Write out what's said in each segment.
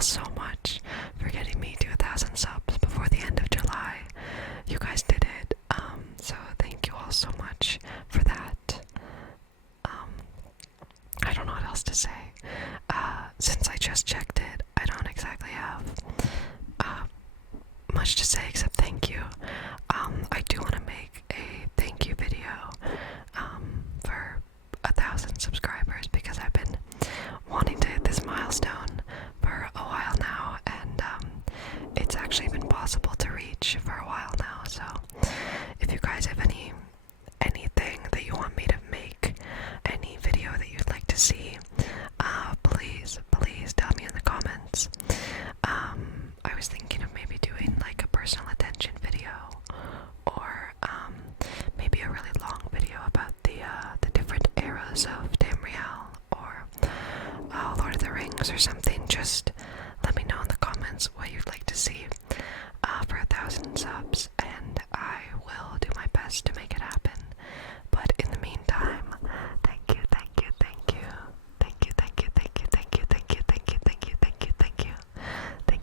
all so much for getting me to 1,000 subs before the end of July. You guys did it. So thank you all so much for that. I don't know what else to say. Since I just checked it, I don't exactly have much to say except thank you. I do want to make a thank you video for 1,000 subscribers because I've been wanting to hit this milestone for a while now, and it's actually been possible to reach for a while now. So if you guys have anything that you want me to make, any video that you'd like to see, please tell me in the comments. I was thinking of maybe doing like a personal attention video, or maybe a really long video about the different eras of Tamriel, or Lord of the Rings or something. Just let me know in the comments what you'd like to see for 1,000 subs, and I will do my best to make it happen. But in the meantime, thank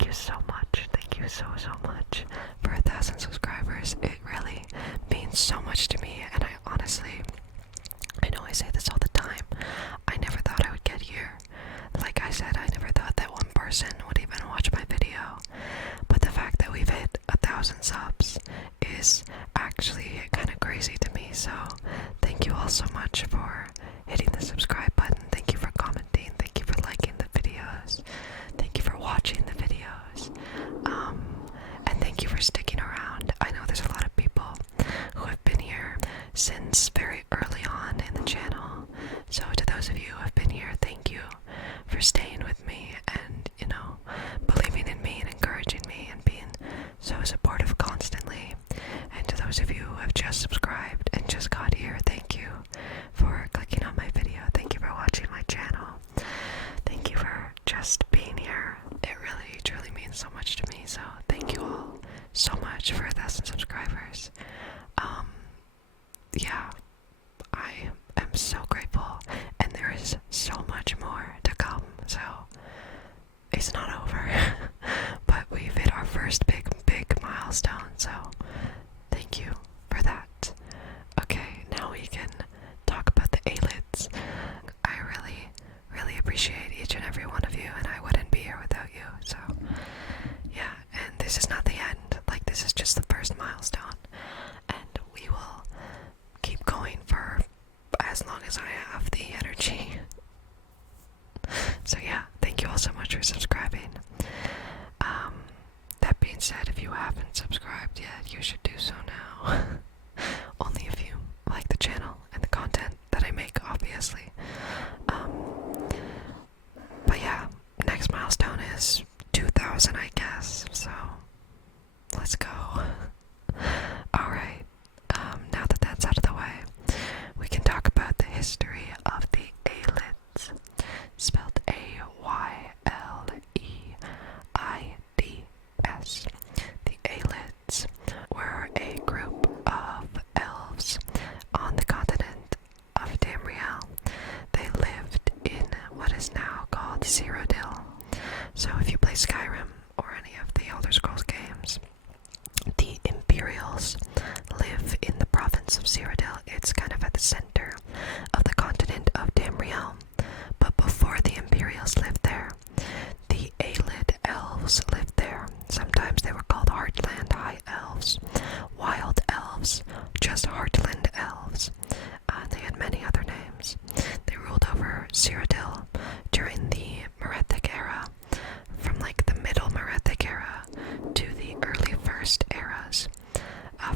you so much. Thank you so much for 1,000 subscribers. It really means so much to me, and I honestly, I know I say this all the time, I never thought I would get here. Like I said, I never thought that one person would even watch my video, but the fact that we've hit 1,000 subs is actually kind of crazy to me. So thank you all so much for hitting the subscribe button. Thank you for commenting. Thank you for liking the videos. Thank you for watching the videos. And thank you for sticking around. I know there's a lot of people who have been here since very early on in the channel. So to those of you who have been here, thank you for staying with me and, you know, believing in me and encouraging me and being so supportive constantly. And to those of you who have just subscribed and just got here, thank you for clicking on my video. Thank you for watching my channel. Thank you for just being here. It really, truly means so much to me. So thank you all so much for 1,000 subscribers. Yeah, I am so grateful, and there is so much more to come. So it's not over, but we've hit our first big milestone. So thank you for that. Okay, now we can talk about the Ayleids. I really appreciate each and every one of you, and I wouldn't be here without you. So yeah, and this is not the end. Like, this is just the first milestone, and we will keep going for as long as I have the energy. So yeah, thank you all so much for subscribing. That being said, if you haven't subscribed yet, you should do so now. Only if you like the channel and the content that I make, obviously. But yeah, next milestone is 2,000, I guess. So let's go. Alright, now that that's out of the way, we can talk about the history of the Ayleids, spelled A-Y-L-E-I-D-S. The Ayleids were a group of elves on the continent of Tamriel. They lived in what is now called Cyrodiil. So if you play Skyrim or any of the Elder Scrolls games, the Imperials live in the province of Cyrodiil. It's kind of at the center of the continent of Tamriel. But before the Imperials lived there, the Ayleid elves lived there. Sometimes they were called Heartland High Elves, Wild Elves, just Heartland Elves. They had many other names. They ruled over Cyrodiil during the Merethic era, from like the middle Merethic era to the early First eras.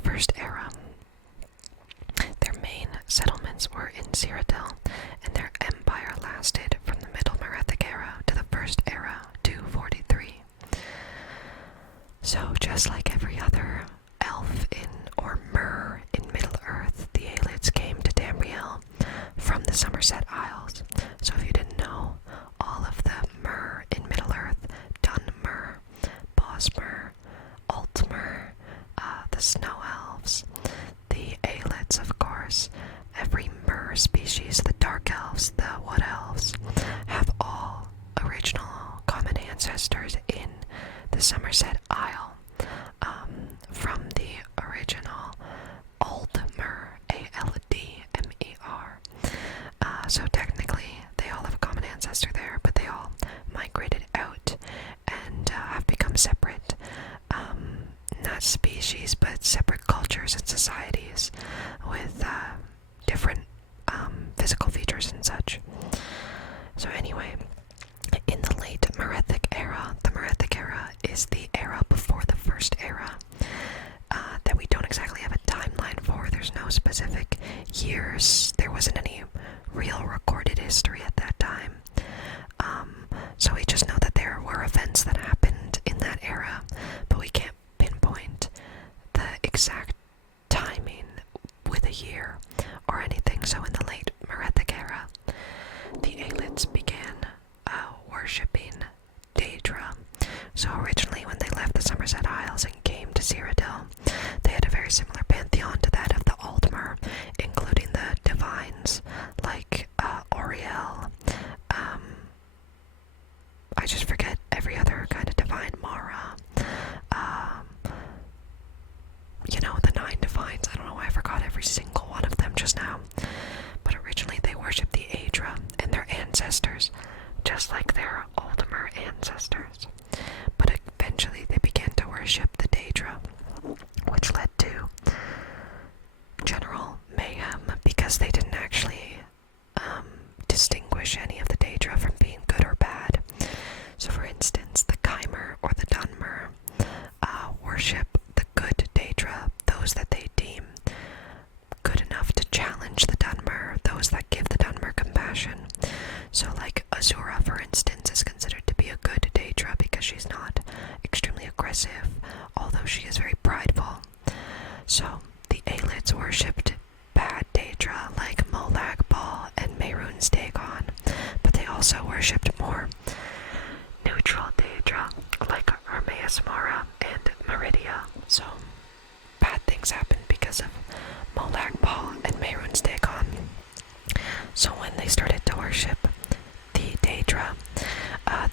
First era. Their main settlements were in Cyrodiil, and their empire lasted from the middle Merethic era to the First era, 243. So just like every other elf or mer in Middle-earth, the Ayleids came to Tamriel from the Somerset Isles. So if you didn't know, all of the mer in Middle-earth, Dunmer, Bosmer, Altmer, the Snow Elves, the Ayleids, of course, every mer species, the Dark Elves, the Wood Elves, ancestors in the Somerset Isle, from the original Aldmer, Aldmer. So technically, they all have a common ancestor there, but they all migrated out and have become separate, not species, but separate cultures and societies with different physical features and such. So anyway, in the late Merethic era, the Merethic era is the era before the First Era, that we don't exactly have a timeline for. There's no specific years. There wasn't any real recorded history at that time. So we just know that there were events that happened in that era, but we can't pinpoint the exact timing with a year or anything. So in the late Merethic era, the Ayleids began worshipping Daedra. So originally, when they left the Somerset Isles and came to Cyrodiil, they had a very similar pantheon to that of the Aldmer, including the divines like Oriel. I just forget every other kind of divine. Mara. The 9 divines. I don't know why I forgot every single one of them just now. But originally they worshipped the Aedra and their ancestors, just like their Aldmer ancestors. But eventually they began to worship the Daedra, which led to general mayhem because they didn't actually distinguish any of the Daedra from being good or bad. So for instance, the Chimer or the Dunmer worship the good Daedra, those that they deem good enough to challenge the Dunmer, those that give the Dunmer compassion. So like Azura, for instance, is considered to be a good Daedra because she's not extremely aggressive, although she is very prideful. So the Ayleids worshipped bad Daedra like Molag Bal and Mehrunes Dagon, but they also worshipped more neutral Daedra like Hermaeus Mara and Meridia. So bad things happened because of Molag Bal and Mehrunes Dagon. So when they started to worship the Daedra,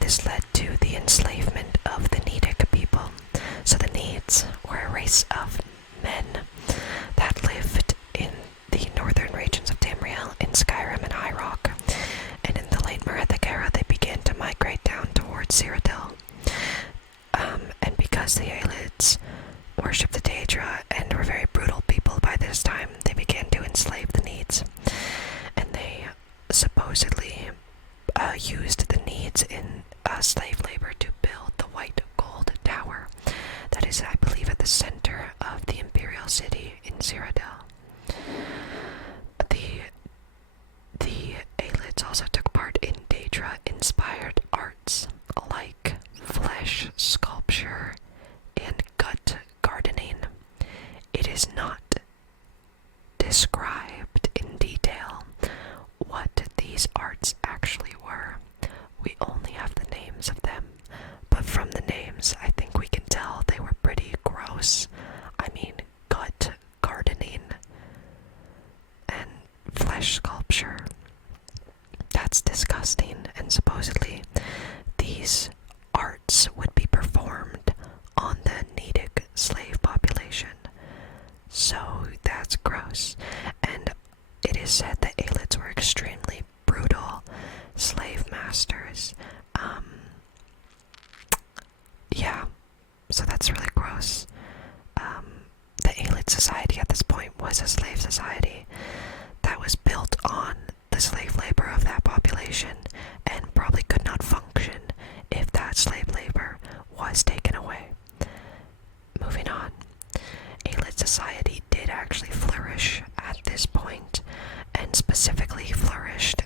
this led to the enslavement of the Nedic people. So the Needs were a race of men that lived in the northern regions of Tamriel, in Skyrim and High Rock. And in the late Merethic era, they began to migrate down towards Cyrodiil. And because the Ayleids worshipped the Daedra and were very brutal people by this time, they began to enslave the Needs. And they supposedly used the Needs in slave labor to build the White Gold Tower that is, I believe, at the center of the Imperial City in Cyrodiil. The Ayleids also took part in Daedra-inspired arts like flesh sculpture and gut gardening. It is not described in detail what these arts actually were. We only have the names of them, but from the names, I think we can tell they were pretty gross. I mean, gut gardening and flesh sculpture. That's disgusting, and supposedly these arts would be performed on the Nedic slave population. So that's gross. And it is said that Ayleids were extremely brutal slave masters. Yeah, so that's really gross. The Ayleid society at this point was a slave society that was built on the slave labor of that population and probably could not function if that slave labor was taken away. Moving on, Ayleid society did actually flourish at this point, and specifically flourished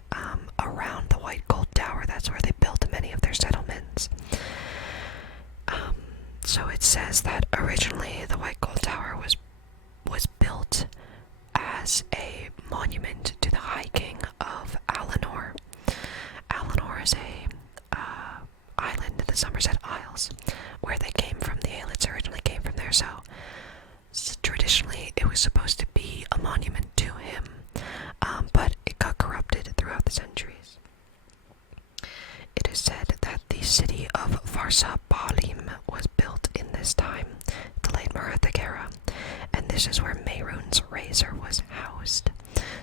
around the White Gold Tower. That's where they built many of their settlements. So it says that originally the White Gold Tower was built as a monument to the High King of Alinor. Alinor is a island in the Somerset Isles, where they came from. The Ayleids originally came from there, so traditionally it was supposed to be a monument to him, but it got corrupted throughout the centuries. It is said that the city of Farsa Balim was built in this time, the late Merethic era, and this is where Mehrunes Razor was housed.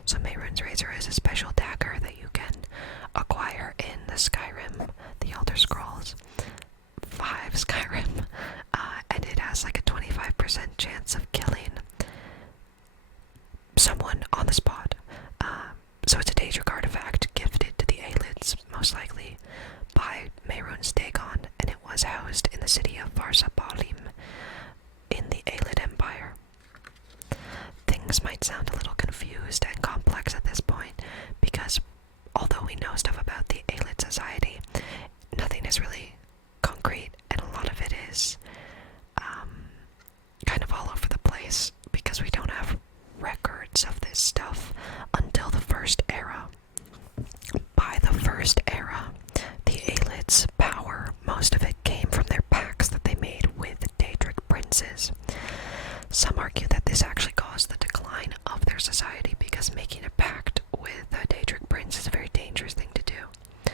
So Mehrunes Razor is a special dagger that you can acquire in the Skyrim, the Elder Scrolls 5 Skyrim, and it has like a 25% chance of killing someone on the spot. So it's a Daedric artifact gifted to the Ayleids, most likely by Mehrunes Dagon, and it was housed in the city of Farsa Balim in the Ayleid Empire. Things might sound a little confused and complex at this point, because although we know stuff about the Ayleid society, nothing is really concrete, and a lot of it is kind of all over the place, because we don't have records of this stuff until the First Era. By the First Era, the Ayleids' power, most of it came from their pacts that they made with Daedric princes. Some argue that this actually caused the decline of their society, because making a pact with a Daedric prince is a very dangerous thing to do.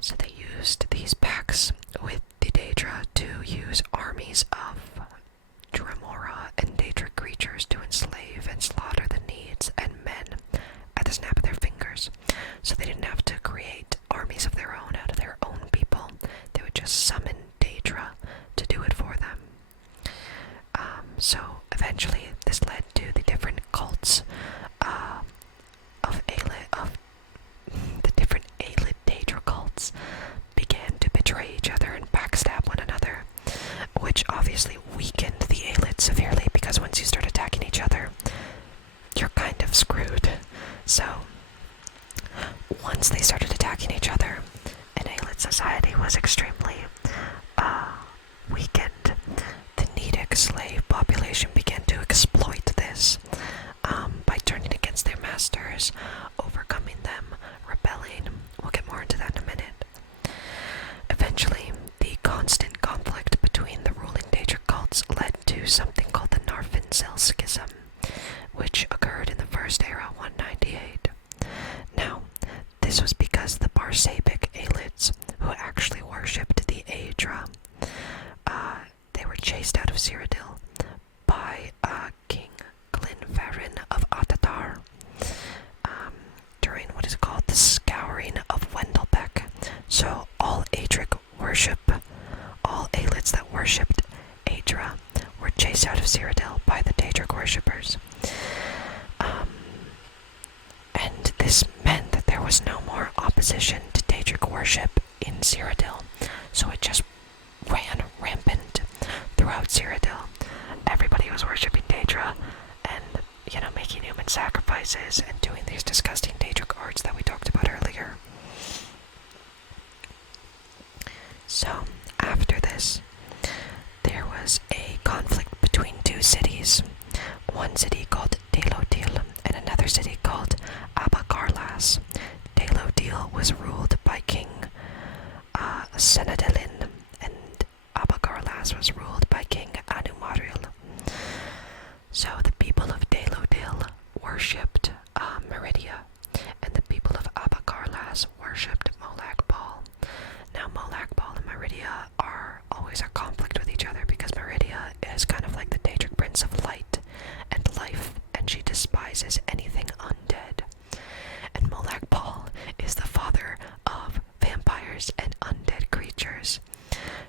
So they used these pacts with the Daedra to use armies of Dremora and Daedric creatures to enslave and slaughter the needs and men at the snap of their fingers. So they didn't have to create armies of their own out of their own people. They would just summon Daedra to do it for them. So eventually this led to the different cults of the different Ayleid Daedra cults began to betray each other and backstab one another, which obviously weakened the Ayleids severely, because once you start attacking each other, you're kind of screwed. So once they started attacking each other, and Ayleid society was extremely weakened, the Nedic slave population began to exploit this by turning against their masters, overcoming them, rebelling. We'll get more into that in a minute. Eventually, the constant conflict between the ruling Daedric cults led to something called the Narfin-Zel Schism, which occurred in the First Era, 198. Now, this was because the Barsabic Ayleids, who actually worshipped the Aedra, they were chased out of Cyrodiil by King Glenfarrin of Atatar during what is called the Scouring of Wendelbeck. So all Aedric worship, all Ayleids that worshipped Aedra were chased out of Cyrodiil by the Daedric worshippers. And this meant that there was no more opposition to Daedric worship in Cyrodiil, so it just ran rampant throughout Cyrodiil. Everybody was worshipping Daedra and, making human sacrifices and doing these disgusting Daedric arts that we talked about earlier. So, after this, there was a conflict between two cities. One city called Daelodil and another city called Abagarlas. Daelodil was ruled by King Senadilin, and Abagarlas was ruled by King Anumaril. So the people of Daelodil worshipped Meridia, and the people of Abagarlas worshipped Molag Bal. Now Molag Bal and Meridia are always at conflict with each other, because Meridia is kind of like the Daedric Prince of Light and Life, and she despises anything undead. And Molag Bal is the father of vampires and undead creatures.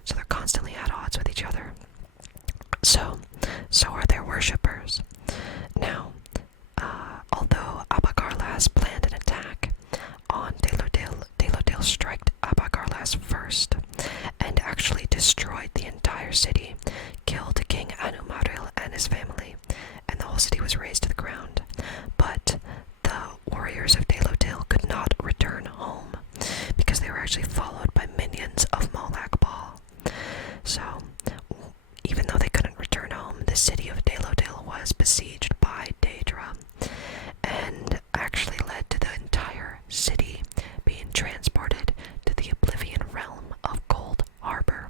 So they're constantly at odds with each other. So are their worshippers. Now, although Abagarlas planned an attack on Daelodil, Daelodil struck Abagarlas first and actually destroyed the entire city, killed King Anumaril and his family, and the whole city was razed to the ground. But the warriors of Daelodil could not return home, because they were actually followed by minions of Molag Bal. So, even though they couldn't return home, the city of Daelodil was besieged by Daedra, and actually led to the entire city being transported to the Oblivion realm of Cold Harbor.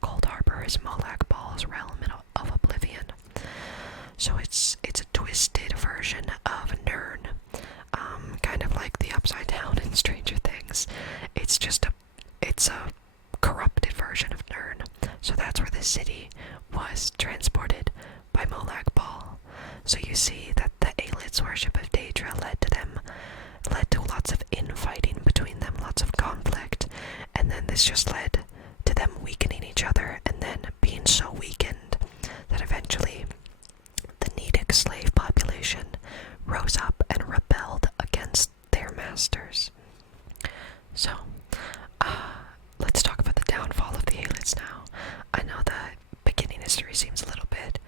Cold Harbor is Molag Bal's realm of Oblivion. So it's a twisted version of Nirn, kind of like the Upside Down in Stranger Things. It's a corrupted version version of Nirn. So that's where the city was transported by Molag Bal. So you see that the Ayleids' worship of Daedra led to lots of infighting between them, lots of conflict, and then this just led to them weakening each other, and then being so weakened that eventually the Nedic slave population rose up and rebelled against their masters. So, let's talk about the downfall of the Ayleids now. I know the beginning history seems a little bit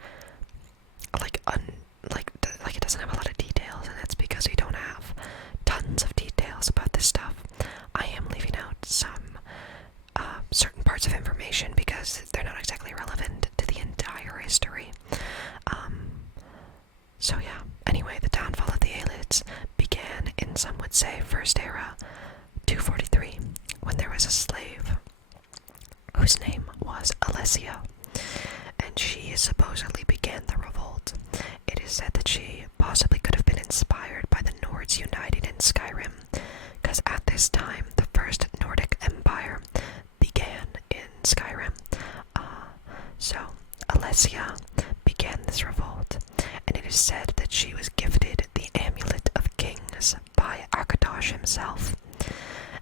like it doesn't have a lot of details, and that's because we don't have tons of details about this stuff. I am leaving out some certain parts of information because they're not exactly relevant to the entire history. So yeah, anyway, the downfall of the Ayleids began in, some would say, First Era 243, when there was a slave whose name was Alessia, and she supposedly began the revolt. It is said that she possibly could have been inspired by the Nords uniting in Skyrim, because at this time the first Nordic Empire began in Skyrim. So Alessia began this revolt, and it is said that she was gifted the Amulet of Kings by Akatosh himself,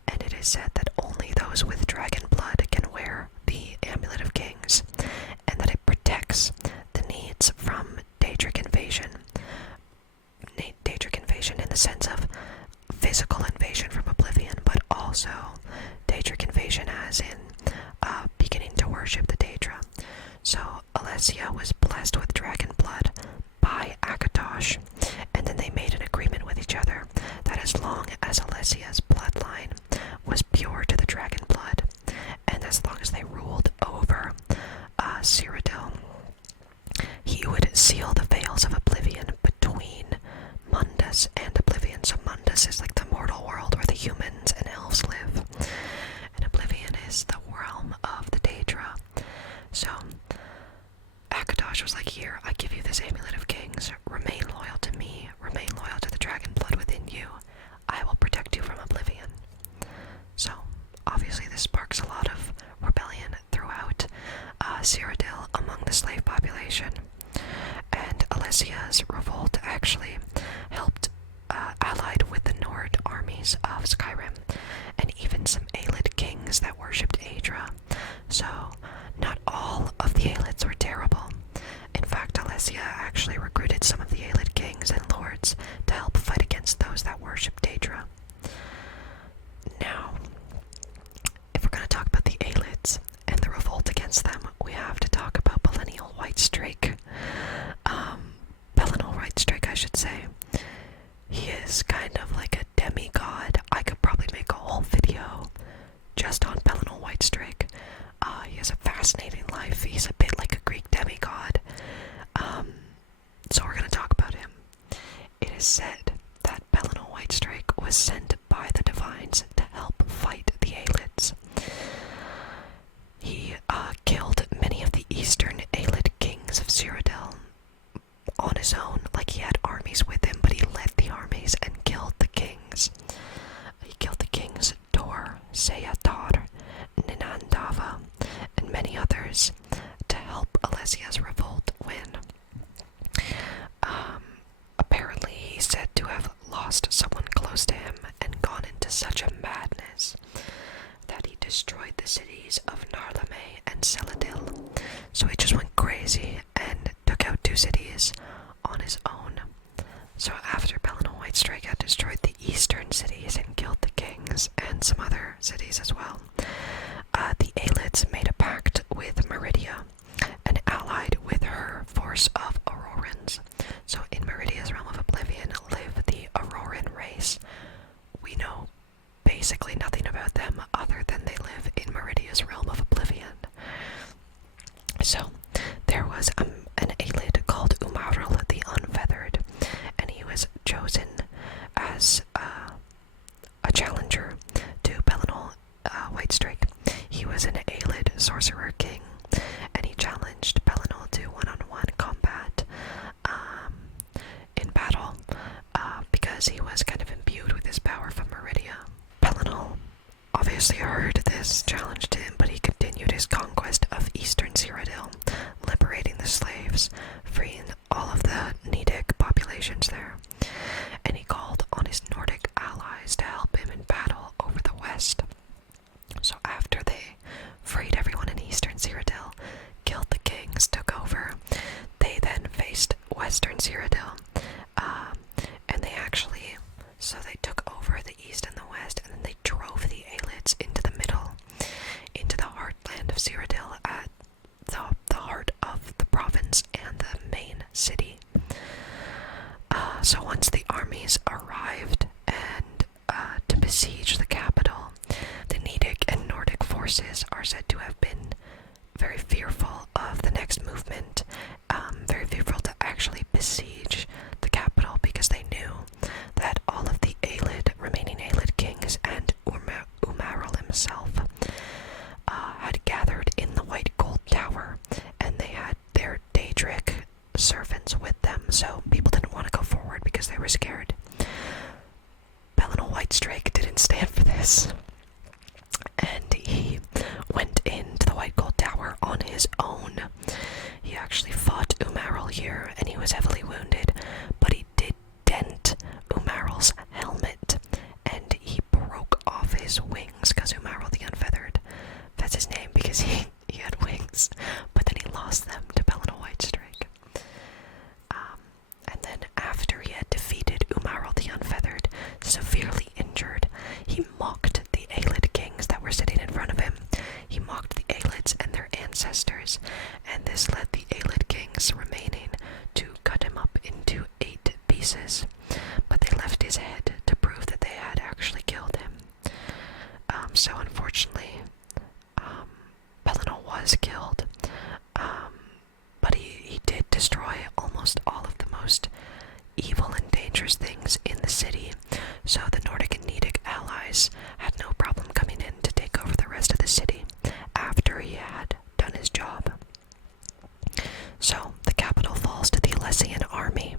and it is said that only those with dragon blood can wear the Amulet of Kings, and that it protects the needs from Daedric invasion. Daedric invasion in the sense of physical invasion from Oblivion, but also Daedric invasion as in beginning to worship the Daedra. So Alessia was blessed with dragon blood by Akatosh, and then they made an agreement with each other that as long as Alessia's bloodline was pure to the dragon blood, and as long as they ruled over Cyrodiil, he would seal the veils of Oblivion between Mundus and Oblivion. So Mundus is like the mortal world where the humans and elves live, and Oblivion is the realm of the Daedra. So Akatosh was like, here, I give you this Amulet of Kings, remain loyal to me, remain loyal to the dragon blood within you, I will protect you from Oblivion. So obviously this sparks a lot of rebellion throughout Cyrodiil among the slave population, and Alessia's revolt actually helped allied with the Nord armies of Skyrim, and even some Aylid kings that worshipped Aedra. So not all of the Ayleids were terrible. In fact, Alessia actually recruited some of the Aylid kings and lords to help fight against those that worshipped Daedra. Now, if we're going to talk about the Ayleids and the revolt against them, we have to talk about Perennial Whitestrake. Perennial Whitestrake, I should say. He is kind of like a demigod. I could probably make a whole video just on Perennial Whitestrake. He has a fascinating life. He's a bit like a Greek demigod. So we're going to talk about him. It is said that Perennial Whitestrake was sent by the Divines to help fight the Ayleids. He killed many of the eastern Aylid kings of Cyrodiil on his own. Like, he had armies with him, but he led the armies and killed the kings. He killed the kings Dor, Seyatar, Ninandava, and many others to help Alessia's revolt win. Apparently he's said to have lost someone close to him and gone into such a madness that he destroyed the cities of Narlame and Seladil. So he just went crazy and took out 2 cities on his own. So after Perennial Whitestrake had destroyed the eastern cities and killed the kings and some other cities as well, the Ayleids made a pact with Meridia and allied with her force of Aurorans. So in Meridia's realm of Oblivion live the Auroran race. We know basically nothing about them other than they live in Meridia's realm of Oblivion. So there was an Aylid called Umaril the Unfeathered, and he was chosen as a challenger to Perennial Whitestrake. He was an Aylid sorcerer king, and he challenged Perennial to one-on-one combat in battle because he was kind of imbued with his power from Meridia. Perennial obviously heard this challenge to him, but he continued his his conquest of eastern Cyrodiil, liberating the slaves, freeing all of the Nidic populations there. And he called on his Nordic allies to help him in battle over the west. So after they freed everyone in eastern Cyrodiil, killed the kings, took over, they then faced western Cyrodiil, and they took over the east and the west, and then they drove the Ayleids into the middle, into the heartland of Cyrodiil, at the heart of the province and the main city. So once the armies arrived and to besiege the capital, the Nidic and Nordic forces are said to have been very fearful of the next movement, very fearful to actually besiege the capital, because they knew that all of the remaining Ayleid kings and Umaril himself had gathered in the White Gold Tower, and they had their Daedric servants with them, so people didn't want to go forward because they were scared. Pellinal Whitestrake didn't stand for this, and he went into the White Gold Tower on his own. He actually fought Umaril here, and he was heavily wounded, but he did dent Umaril's helmet, and he broke off his wings, because Umaril the Unfeathered, that's his name because he had wings, but then he lost them to Pellinal Whitestrake. And then after he had defeated Umaril the Unfeathered, severely injured, he mocked the Ayleid kings that were sitting in front of him. He mocked the Ayleids and their ancestors, and this led the Ayleid kings remaining to cut him up into 8 pieces, but they left his head to prove that they had actually killed him. So unfortunately, Pellinal was killed, but he did destroy almost all of the most evil and dangerous things in the city, so the Nordic and Nidic allies had no problem coming in to take over the rest of the city after he had done his job. So the capital falls to the Alessian army.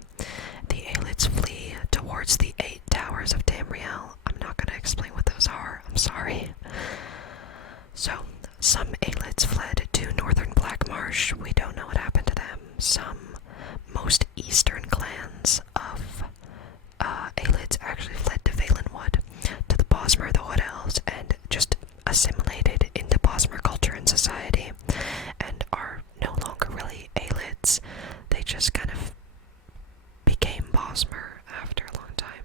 The Ayleids flee towards the 8 towers of Tamriel. I'm not going to explain what those are, I'm sorry. So some Ayleids fled to northern Black Marsh. We don't know what happened to them. Most eastern clans of Ayleids actually fled to Valenwood, to the Bosmer, the Wood Elves, and just assimilated into Bosmer culture and society, and are no longer really Ayleids. They just kind of became Bosmer after a long time.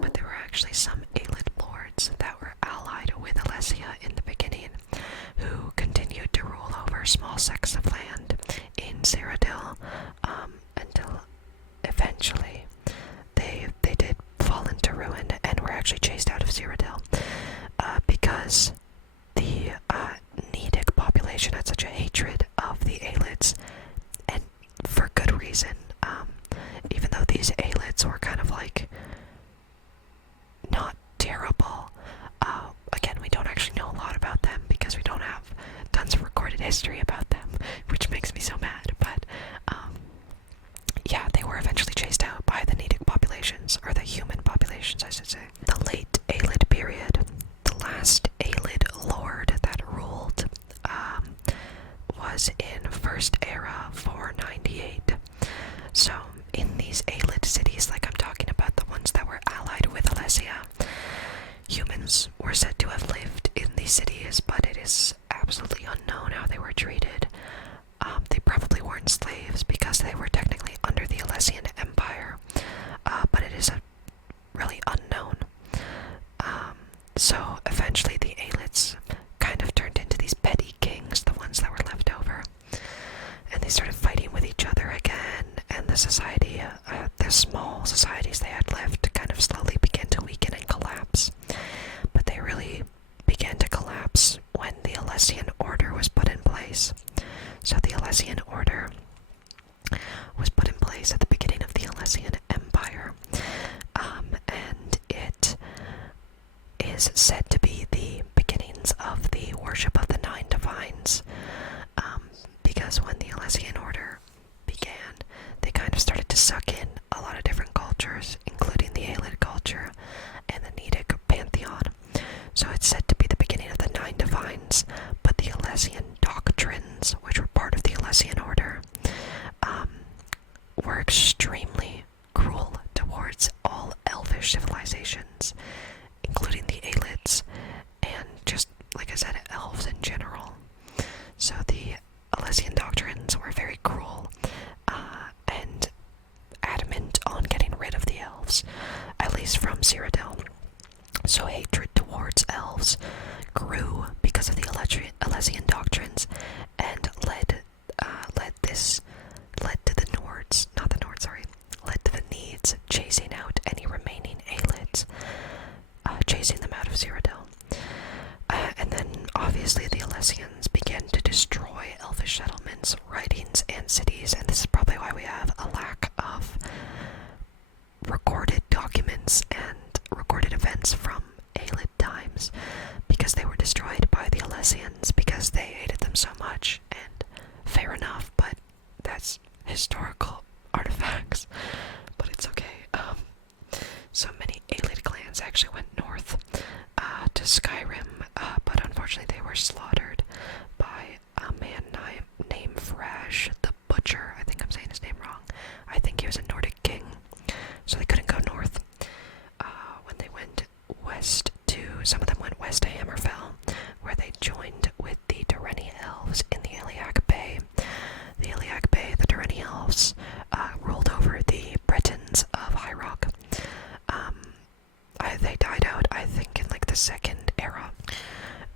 But there were actually some Ayleid lords that were allied with Alessia in the beginning, who continued to rule over small sects of land in Cyrodiil, until eventually they did fall into ruin and were actually chased out of Cyrodiil, because the Nidic population had such a hatred of the Ayleids, and for good reason. Even though these Ayleids were kind of like not terrible, again, we don't actually know a lot about them because we don't have tons of recorded history about them, which makes me so mad, but yeah, they were eventually chased out by the Nidic populations, or the human populations, I should say. The late Ayleid period, the last Ayleid lord that ruled, was in First Era 498. So in these Ayleid cities, like I'm talking about, the ones that were allied with Alessia, humans were said to have lived in these cities, but it is absolutely unknown how they were treated. They probably weren't slaves because they were technically under the Alessian Empire, but it is really unknown. So eventually the Ayleids kind of turned into these petty kings, the ones that were left over, and they started fighting with each other again, and the society, the small societies they had left, kind of slowly began to weaken and collapse. But they really began to collapse when the Alessian Order was put in place. So the Alessian Order was put in place at the beginning of the Alessian Empire, and it is said to be the beginnings of the worship of the 9 divines, because when the Alessian Order began, they kind of started to suck in a lot of different cultures, including the Ayleid culture and the Nidic pantheon. So it's said to be the beginning of the 9 divines, but the Alessian doctrines, which were part of the Alessian order, were extremely cruel towards all elvish civilizations, including the Ayleids, and just, like I said, elves in general. So the Alessian doctrines were very cruel, and adamant on getting rid of the elves, at least from Cyrodiil. So hatred towards elves grew because of the Alessian doctrines, and led to the Nords, not the Nords, sorry, led to the Needs chasing out any remaining Ayleids, chasing them out of Cyrodiil. And then, obviously, the Alessians began to destroy elvish settlements, writings, and cities, and this is probably why we have a lack of recorded documents and recorded events from Aylid times, because they were destroyed by the Alessians because they hated them so much, and fair enough, but that's historical artifacts, but it's okay. So many Aylid clans actually went north to Skyrim, but unfortunately they were slaughtered by a man named Vrash the Butcher. I think I'm saying his name wrong. I think he was a Nordic king, so they couldn't go north. When they went west some of them went west to Hammerfell, where they joined with the Durrani elves in the Ayleids Bay. The Ayleids Bay, the Durrani elves, ruled over the Britons of High Rock. They died out, I think, in like the Second Era.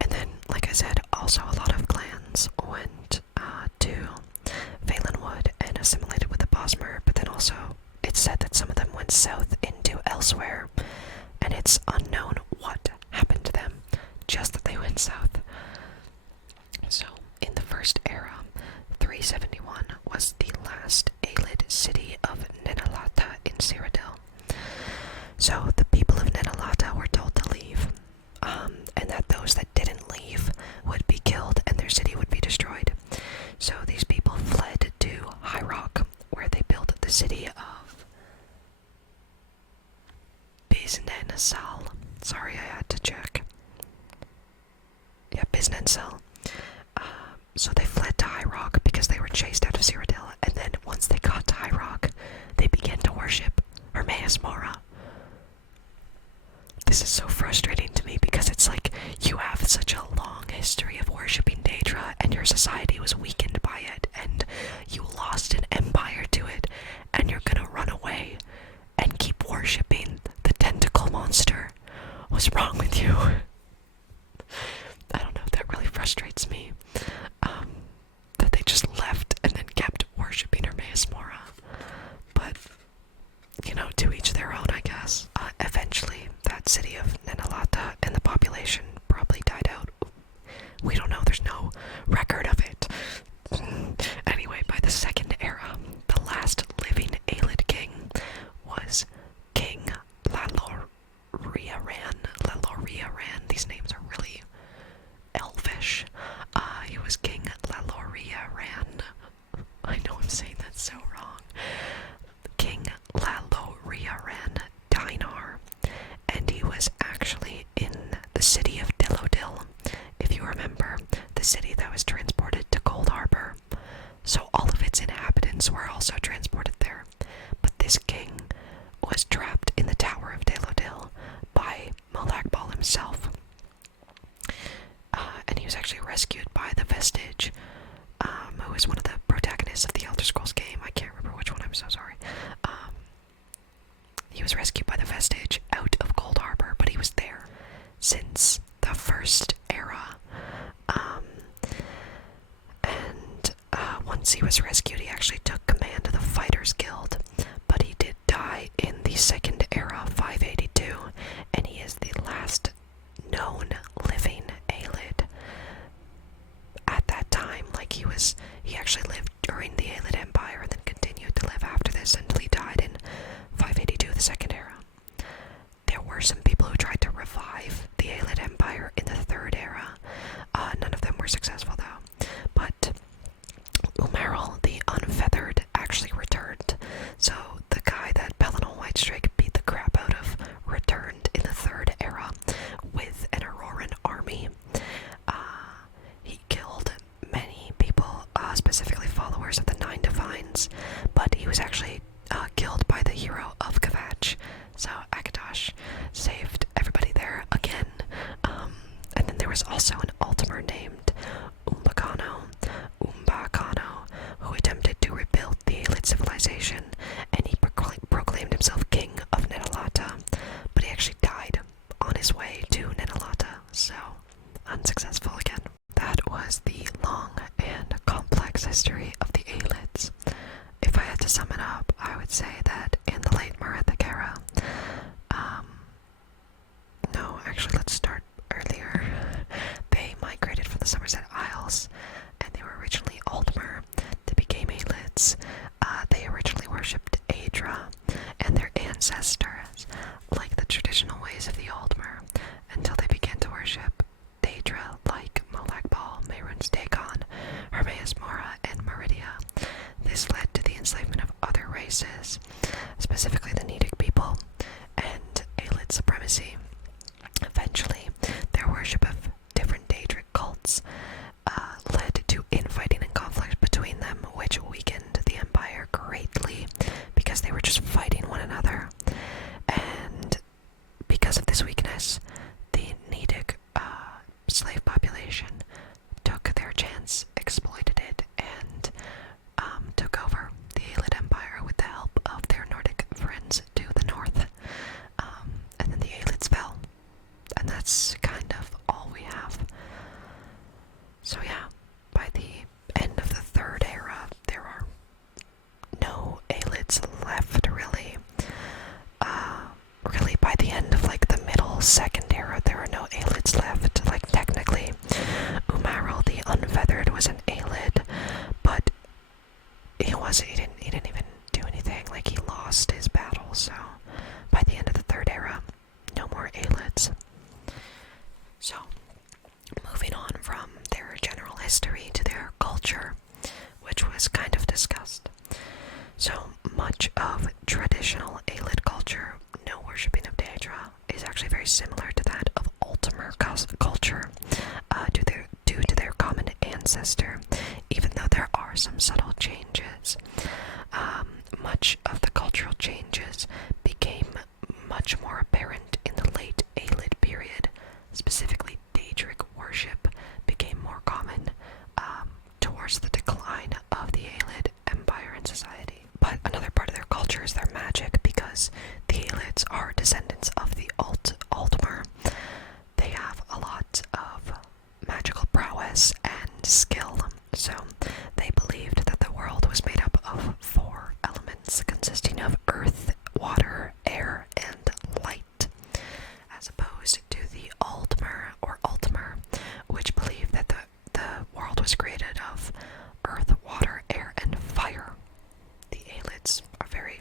And then, like I said, also a lot of clans went to Valenwood and assimilated with the Bosmer, but then also it's said that some of them went south into Elsewhere, and it's unknown what happened to them, just that they went south. So, in the First Era, 371 was the last Aylid city of Nenalata in Cyrodiil. So, the people of Nenalata were told to leave, and that those that didn't leave would be killed and their city would be destroyed. So, these people fled to High Rock, where they built the city of Biznensal. Sorry, I had to check. Yeah, Biznensal. So they fled to High Rock because they were chased out of Cyrodiil, and then once they got to High Rock, they began to worship Hermaeus Mora. This is so frustrating to me because it's like you have such a long history of worshipping Daedra, and your society was weakened by it, and you lost an empire to it, and you're gonna run away and keep worshipping the tentacle monster. What's wrong with you? I don't know, that really frustrates me. That they just left and then kept worshipping Hermaeus Mora. But, you know, to each their own, I guess. Eventually, that city of Nenalata and the population probably died out. We don't know, there's no record of it. Anyway, by the Second Era, the last living Aylid king was King Laloriaran. These names are really elvish. He was King Laloriaran. I know I'm saying that so wrong. King Laloriaran Dinar. And he was actually in the city of Delodil, if you remember, the city that was transported to Cold Harbor. So all of its inhabitants were also transported there. But this king was trapped in the Tower of Delodil by Molag himself. And he was actually rescued by the Vestige, who is one of the protagonists of the Elder Scrolls game. I can't remember which one, I'm so sorry. He was rescued by the Vestige out of Cold Harbor, but he was there since the First Era. Once he was rescued, he actually took command of the Fighters Guild, but he did die in the Second Era, 582, and he is the last known living Aylid. At that time, like he actually lived during the Aylid Empire and then continued to live after this until he died in 582, the Second Era. There were some people who tried to revive the Aylid Empire in the Third Era. None of them were successful, though. But Umaril, the Unfeathered, actually returned. So the guy that Pelennor Whitestrake beat the crap out of returned in the Third Era with an Auroran army. He killed was also an Ultimer named Umbakano, who attempted to rebuild the Aylid civilization, and he proclaimed himself king of Netalata, but he actually died on his way to Netalata, so unsuccessful again. That was the long and complex history of the Ayleids. If I had to sum it up, I would say that in the late Merethic era, no, actually let's start earlier. They migrated from the Somerset Isles, and they were originally Aldmer. They became Ayleids. They originally worshipped Aedra and their ancestors, like the traditional ways of the Aldmer, until they began to worship Daedra, like Molag Bal, Mehrunes Dagon, Hermaeus Mora, and Meridia. This led to the enslavement of other races, specifically the Nedic people, and Aylid supremacy. Eventually, their worship of different Daedric cults led to infighting and conflict between them, which weakened the empire greatly because they were just fighting one another. And because of this weakness, the Nedic slave population took their chance, exploited it, and took over the Aylid Empire with the help of their Nordic friends to the north. And then the Ayleids fell. And that's kind of all we have. So yeah, by the end of the Third Era, there are no Ayleids left, really. Really, by the end of, like, the middle Second Era, there are no Ayleids left. Like, technically, Umaril the Unfeathered was an Aylid, but he didn't even do anything. Like, he lost his battle, so by the end of the Third Era, no more Ayleids. So, moving on from their general history to their culture, which was kind of discussed. So, much of traditional Aylid culture, no worshipping of Daedra, is actually very similar to that of Ultimer culture, due to their common ancestor, even though there are some subtle changes. Much of the cultural changes became much more apparent in the late Aylid period. Specifically, Daedric worship became more common towards the decline of the Aylid Empire and society. But another part of their culture is their magic, because the Ayleids are descendants of the Altmer. They have a lot of magical prowess and skill, so they believed that the world was made up of 4 elements consisting of earth, water, air, and light, as opposed to the Aldmer or Ultimer, which believed that the world was created of earth, water, air, and fire. The Ayleids are very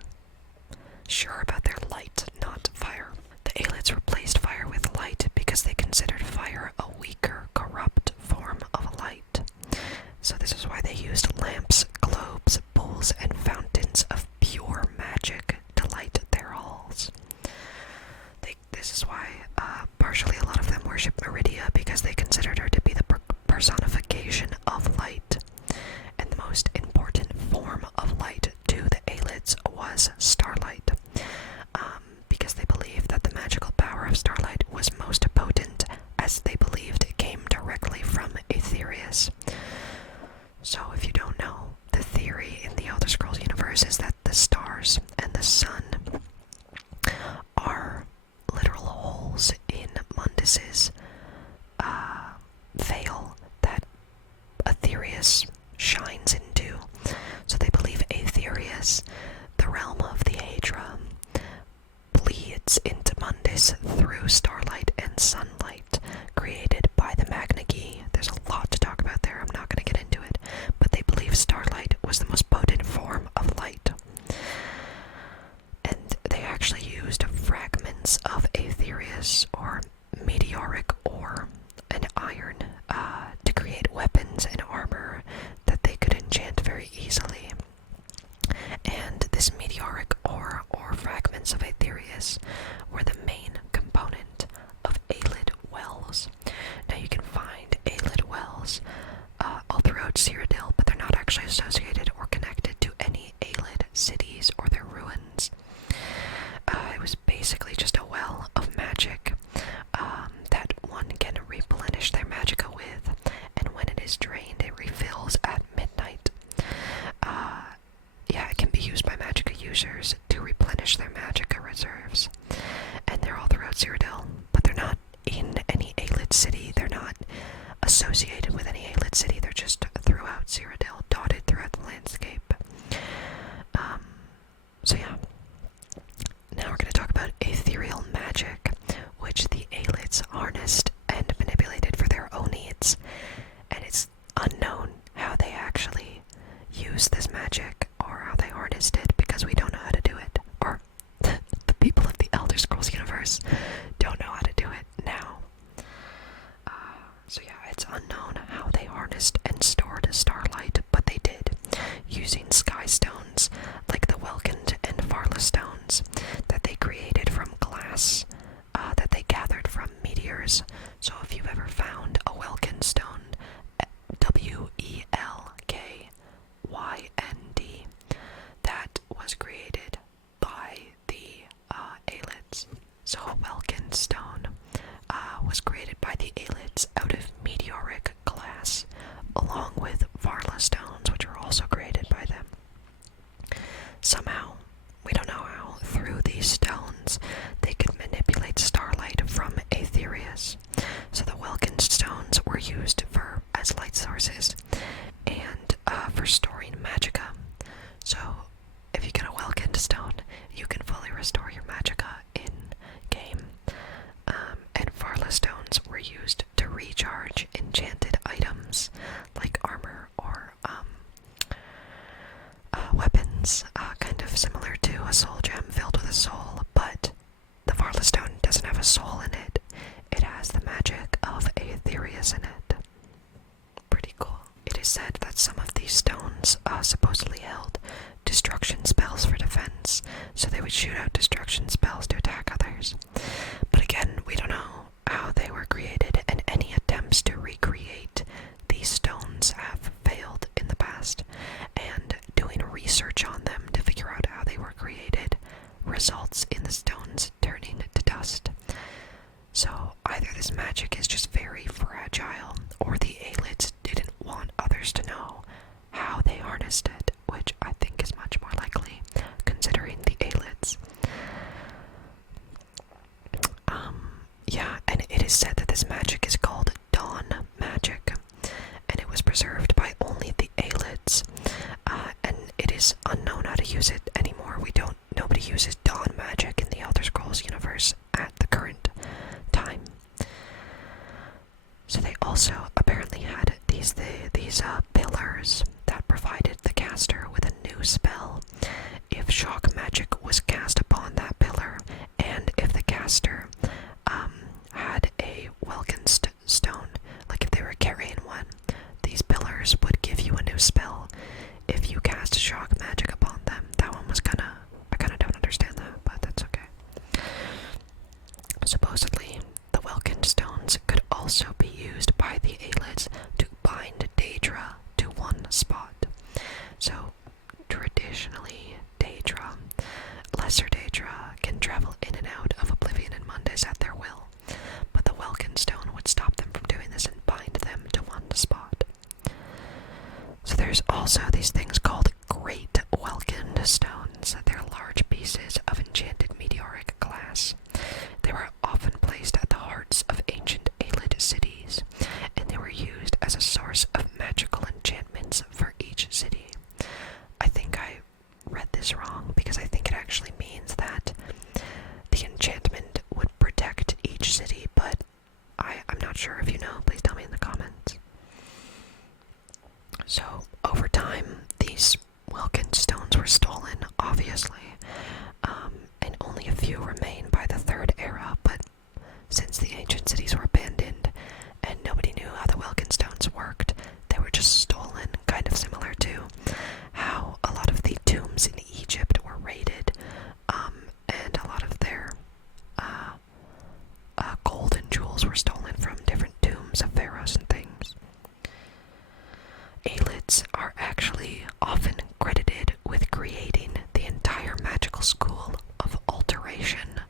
sure about their light, not fire. The Ayleids replaced fire with light because they considered fire a weaker, corrupt form of light. So this is why they used lamps, globes, bowls, and fountains of pure magic to light their halls. This is why partially a lot of them worship Meridia, because they considered her to be the personification of light. And the most important form of light to the Ayleids was starlight, because they believed that the magical power of starlight was most potent, as they believed it came directly from Aetherius. So if you don't know, the theory in the Elder Scrolls universe is that the stars and the sun are literal holes in Mundus's veil that Aetherius shines into. So they believe Aetherius, the realm of the Aedra, bleeds into Mundus through starlight and sunlight created by the Magna-Gi. There's a lot to talk about there, I'm not going to get into it, but they believe starlight was the most potent form of light. And they actually used fragments of Aetherius, or meteoric ore, and iron, to create weapons and armor that they could enchant very easily. And this meteoric ore, or fragments of Aetherius, were the main component of Aylid wells. Now you can find Aylid wells all throughout Cyrodiil, but they're not actually associated or connected to any Aylid cities or their ruins. It was basically just a well of magic that one can replenish their associated with any Aylid city. They're just throughout Cyrodiil, dotted throughout the landscape. So yeah. Now we're going to talk about ethereal magic, which the Ayleids harnessed and manipulated for their own needs. And it's unknown how they actually used this magic or how they harnessed it, because we don't know how to do it. Or the people of the Elder Scrolls universe don't know how to do it now. So yeah, it's unknown how they harnessed and stored starlight, but they did, using sky stones like the Welkind and Varla stones that they created from glass that they gathered from meteors. So if you've ever found a Welkind stone, Welkynd, that was created by the Ayleids. So a Welkind stone was created by the Ayleids out of meteoric glass, along with Varla stones, which were also created by them. Somehow, we don't know how, through these stones, they could manipulate starlight from Aetherius. So the Welkind stones were used as light sources and for storing magicka. So if you get a Welkind stone, you can fully restore your magicka in game. And Varla stones were used to recharge enchanted items like armor or weapons, kind of similar to a soul gem filled with a soul, but the Varla stone doesn't have a soul in it. It has the magic of Aetherius in it. Pretty cool. It is said that some of these stones supposedly held destruction spells for defense, so they would shoot out destruction spells to attack others. But again, we don't know how they were created, and any attempts to recreate these stones have failed in the past, and doing research on them to figure out how they were created results in the stones turning to dust. So either this magic is just very fragile, or the Ayleids didn't want others to know how they harnessed it, which I think is much more likely, considering the Ayleids. Yeah, and it is said that this magic is called Dawn magic, and it was preserved by only the Ayleids, and it is unknown how to use it anymore. Nobody uses Dawn magic in the Elder Scrolls universe at the current time. So they also apparently had these pillars that provided the caster with a new spell if shock magic was cast upon that pillar, and if the caster had a Welkind stone, like if they were carrying one, these pillars would give you a new spell if you cast shock magic upon them. That one was I kinda don't understand that, but that's okay. Supposedly, the Welkind stones could also be used by the Ayleids to bind Daedra to one spot. So, traditionally, lesser Daedra, can travel in and out of Oblivion and Mundus at their will, but the Welkind stone would stop them from doing this and bind them to one spot. So there's also these things called Great Welkind stones. They're large pieces of enchanted meteoric glass. They were often placed at the hearts of ancient Aylid cities, and they were used as a source of magical enchantments for each city. I think I read this wrong, because I think it actually means that the enchantment would protect each city, but I'm not sure. If you know, please tell me in the comments. So, over time, these Welkind stones were stolen, obviously, and only a few remain by the Third Era, but since the ancient cities were abandoned and nobody knew how the Welkind stones worked, they were just stolen, kind of similar to how a lot of the tombs in Egypt were raided, and a lot of their gold and jewels were stolen from different tombs of pharaohs and things. Ayleids are actually often credited with creating the entire magical school of alteration,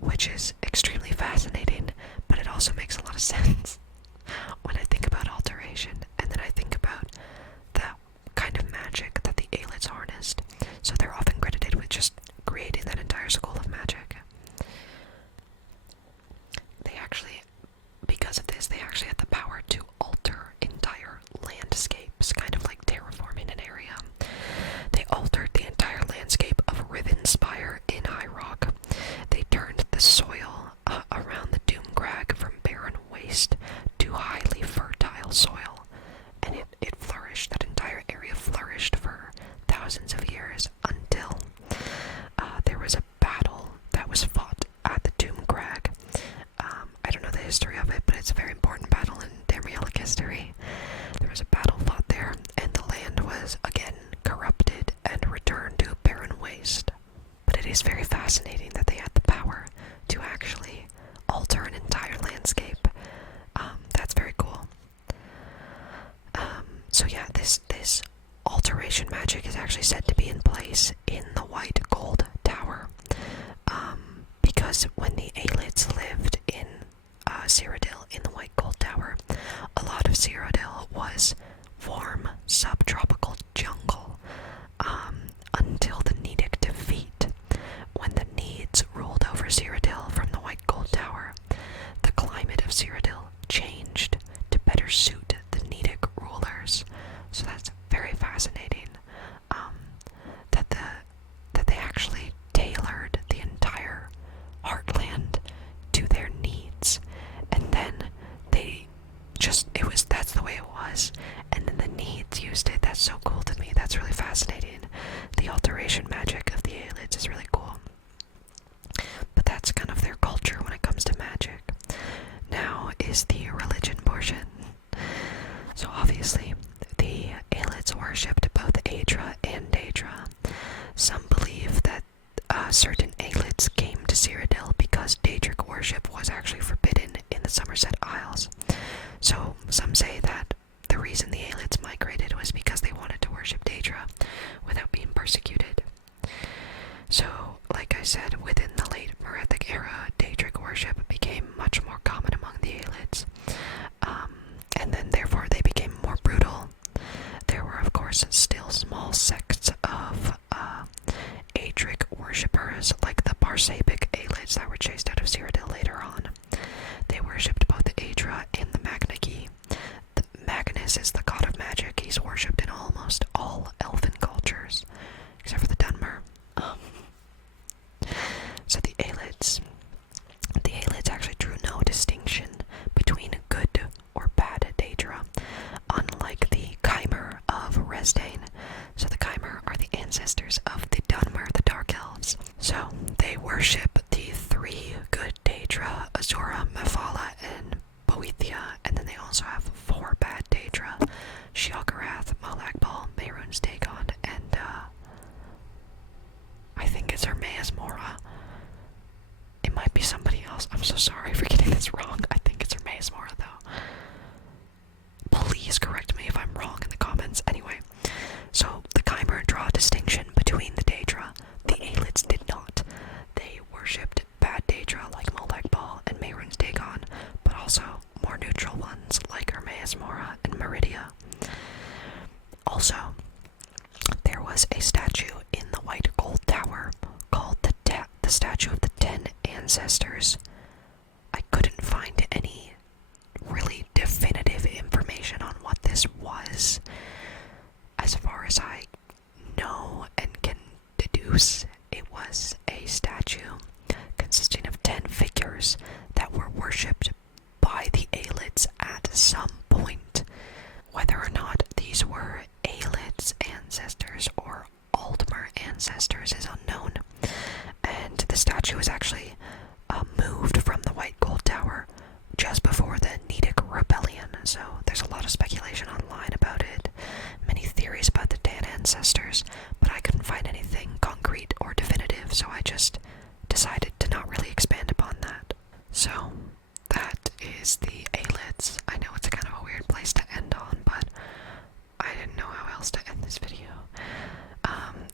which is extremely fascinating, but it also makes a lot of sense when I think about alteration, and then I think about the kind of magic that the Ayleids harnessed. So they're often credited with just creating that entire school of magic. Because of this, they actually had the power thousands of years until there was a battle that was fought at the Tomb Crag. I don't know the history of it, but it's a very important battle in Tamrielic history. There was a battle fought there, and the land was again corrupted and returned to a barren waste. But it is very fascinating that they had the power to actually alter an entire landscape. That's very cool. So yeah, this alteration magic is actually said to be in place in the White Gold Tower. Because when the Ayleids lived in Cyrodiil, in the White Gold Tower, a lot of Cyrodiil was warm, subtropical jungle, until the Nedic defeat. When the Needs ruled over Cyrodiil from the White Gold Tower, the climate of Cyrodiil changed to better suit the Nedic rulers. So that's very fascinating, that they actually tailored the entire heartland to their needs, and then that's the way it was, and then the Needs used it. That's so cool to me. That's really fascinating. The alteration magic of the Ayleids is really cool. But that's kind of their culture when it comes to magic. Now is the religion portion. So obviously, the Ayleids worshipped both Aedra and Daedra. Some believe that certain Ayleids came to Cyrodiil because Daedric worship was actually forbidden in the Somerset Isles. So some say that the reason the Ayleids migrated was because they wanted to worship Daedra without being persecuted. So, like I said, within the late Merethic era, Daedric worship became much more common among the Ayleids. And then therefore they became more brutal. There were of course still small sects of Aedric worshippers, like the Parsabic Ayleids that were chased out of Cyrodiil later on. They worshipped both Aedra and the Magnagi. The Magnus is the god of magic. He's worshipped in almost all elven cultures, except for the Dunmer. So the Ayleids actually drew no distinction between good or bad Daedra, unlike the Chimer of Resdain. So the Chimer are the ancestors of the Dunmer, the Dark Elves. So they worship the three good Daedra, Azura, Mephala, and Boethia, and then they also have four bad Daedra, Sheogorath, Malagbal, Mehrunes Dagon, and I think it's Hermaeus Mora. It might be somebody else. I'm so sorry for getting this wrong. I think it's Hermaeus Mora, though. Please correct me if I'm wrong in the comments. Anyway, so the Chimer draw a distinction between the Daedra. The Ayleids did not. They worshipped bad Daedra like Malagbal and Mehrunes Dagon, but also more neutral ones like Hermaeus Mora and Meridia. Also, there was a statue in the White Gold Tower called the Statue of the 10 Ancestors. I couldn't find any really definitive information on what this was. As far as I know and can deduce, it was a statue consisting of 10 figures that were worshipped by the Ayleids at some point. Whether or not these were Ayleids ancestors or Aldmer ancestors is unknown, and the statue was actually moved from the White Gold Tower just before the Nedic Rebellion, so there's a lot of speculation online about it, many theories about the 10 ancestors, but I couldn't find anything concrete or definitive, so I just decided to not really expand upon that. So, that is the Ayleids. I know it's kind of a weird place to end on, but I didn't know how else to end this video.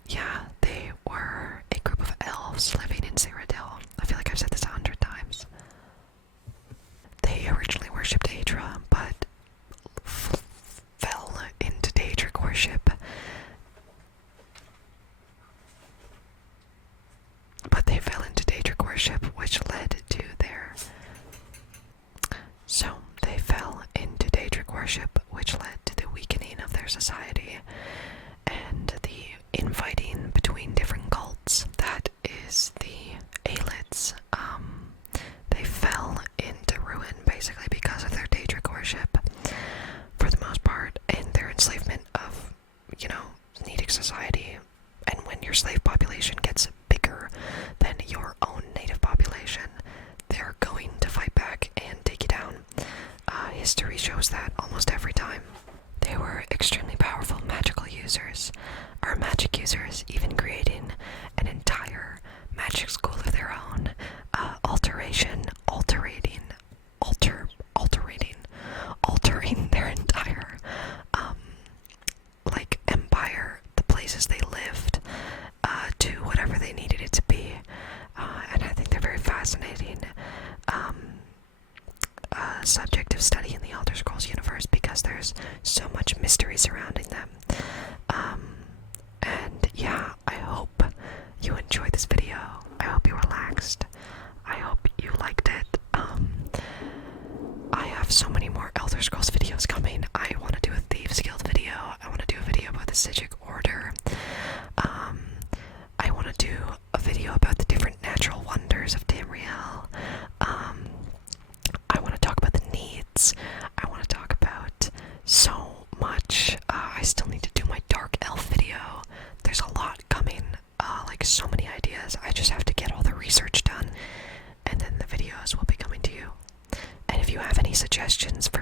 Yeah, they were a group of elves living in Cyrodiil. I feel like I've said this 100 times. They originally worshipped Aedra, but fell into Daedric worship. Which led to their... So, they fell into Daedric worship, which led to the weakening of their society, and the infighting between different cults. That is the Ayleids. They fell into ruin basically because of their Daedric worship, for the most part, and their enslavement of, Nedic like society, and when your slave population gets bigger than your own native population, they're going to fight back and take you down. History shows that almost every time. They were extremely powerful magical users, or magic users, even creating an entire magic school of their own, altering their entire, like, empire, the places they lived, to whatever they needed it to be, and I think they're very fascinating, subject of study in the Elder Scrolls universe because there's so much mystery surrounding them. And yeah, I hope you enjoyed this video. I hope you relaxed. I hope you liked it. I have so many more Elder Scrolls videos coming. I want to do a Thieves Guild video. I want to do a video about the Sigic Order. I want to do a video about the different natural wonders of Tamriel. I want to talk about the needs. I want to talk about so much. I still need to do my Dark Elf video. There's a lot coming, like so many ideas. I just have to get all the research done, and then the videos will be coming to you. And if you have any suggestions for